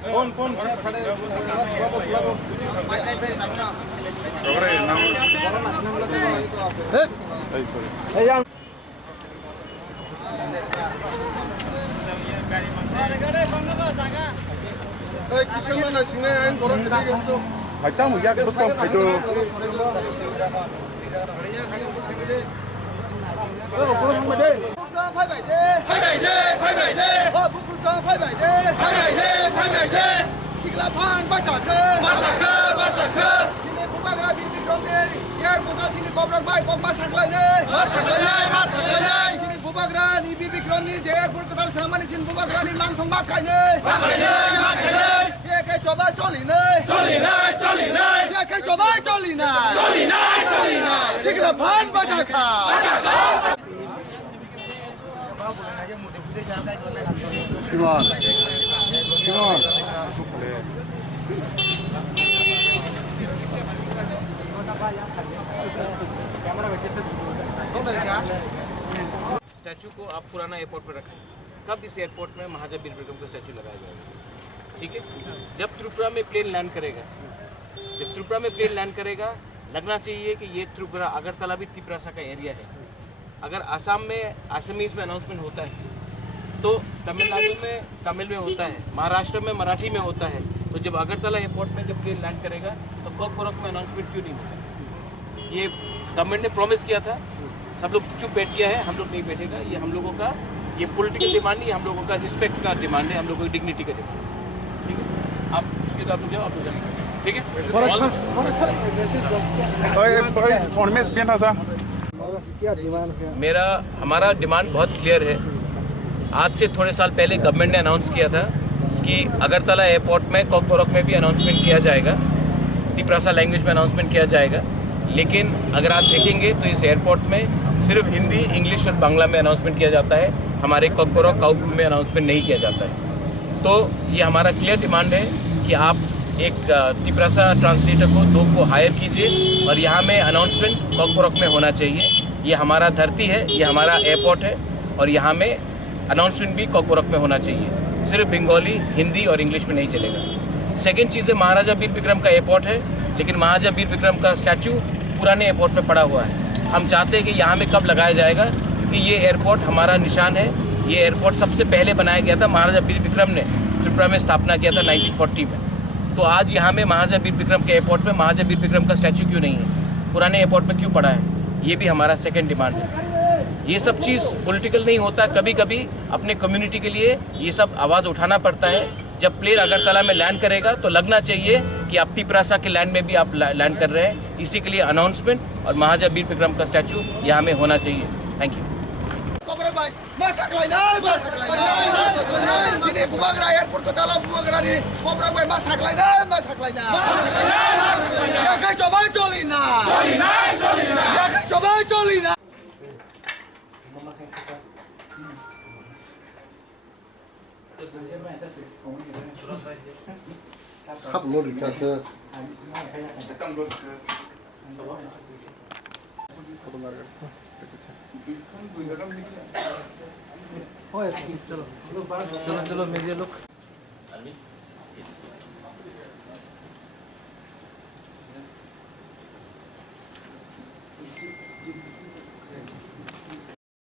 कौन Siklapan massacre sini bubagra bibi kromne yer kota sini kobrang bai kok massacre sini bubagra ni bibi kromni je airport kota samani sini bubagra ni mang thong mak kai ne ye kai choba choli ne ye kai choba choli na siklapan massacre Come on. Statue को आप पुराना airport पर रखें। कब इस airport में महाराजा बीर बिक्रम का statue लगाया जाएगा? ठीक है, जब त्रिपुरा में प्लेन लैंड करेगा लगना चाहिए कि ये त्रिपुरा अगरतला भी त्रिपुरा का एरिया है। अगर आसाम में आसामीज में अनाउंसमेंट होता है तो तमिलनाडु में तमिल में होता है, महाराष्ट्र में मराठी में होता है। तो जब अगरतला एयरपोर्ट में जब प्लेन लैंड करेगा तो कोकबोरोक में अनाउंसमेंट क्यों नहीं होता? ये गवर्नमेंट ने प्रॉमिस किया था, सब लोग चुप बैठ गया है, हम लोग नहीं बैठेगा। ये हम लोगों का ये पॉलिटिकल डिमांड नहीं, हम लोगों का रिस्पेक्ट का डिमांड है, हम लोगों की डिग्निटी का डिमांड। ठीक है, आप उसके बाद जाओ, आप जाएंगे। ठीक है, हमारा डिमांड बहुत क्लियर है। आज से थोड़े साल पहले गवर्नमेंट ने अनाउंस किया था कि अगरतला एयरपोर्ट में कोकबोरोक में भी अनाउंसमेंट किया जाएगा, त्रिपुरा लैंग्वेज में अनाउंसमेंट किया जाएगा। लेकिन अगर आप देखेंगे तो इस एयरपोर्ट में सिर्फ हिंदी, इंग्लिश और बांग्ला में अनाउंसमेंट किया जाता है, हमारे कोकबोरोक काउबू में अनाउंसमेंट नहीं किया जाता है। तो ये हमारा क्लियर डिमांड है कि आप एक त्रिपुरा ट्रांसलेटर को 2 को हायर कीजिए और यहाँ में अनाउंसमेंट कोकबोरोक में होना चाहिए। ये हमारा धरती है, ये हमारा एयरपोर्ट है और यहाँ में अनाउंसमेंट भी कोकबोरोक में होना चाहिए। सिर्फ बंगाली, हिंदी और इंग्लिश में नहीं चलेगा। सेकेंड चीज़ है, महाराजा बीर बिक्रम का एयरपोर्ट है, लेकिन महाराजा बीर बिक्रम का स्टैचू पुराने एयरपोर्ट पे पड़ा हुआ है। हम चाहते हैं कि यहाँ में कब लगाया जाएगा, क्योंकि ये एयरपोर्ट हमारा निशान है। ये एयरपोर्ट सबसे पहले बनाया गया था, महाराजा बीर बिक्रम ने त्रिपुरा में स्थापना किया था 1940 में। तो आज यहाँ में महाराजा बीर बिक्रम के एयरपोर्ट में महाराजा बीर बिक्रम का स्टैचू क्यों नहीं है, पुराने एयरपोर्ट में क्यों पड़ा है? ये भी हमारा सेकेंड डिमांड है। ये सब चीज़ पॉलिटिकल नहीं होता, कभी कभी अपने कम्युनिटी के लिए ये सब आवाज़ उठाना पड़ता है। जब प्लेन अगरतला में लैंड करेगा तो लगना चाहिए कि आप त्रिपुरा के लैंड में भी आप लैंड कर रहे हैं। इसी के लिए अनाउंसमेंट और महाराजा बीर बिक्रम का स्टैचू यहाँ में होना चाहिए। Thank you. Khắp luôn được cả sơ. चलो मेरे लोग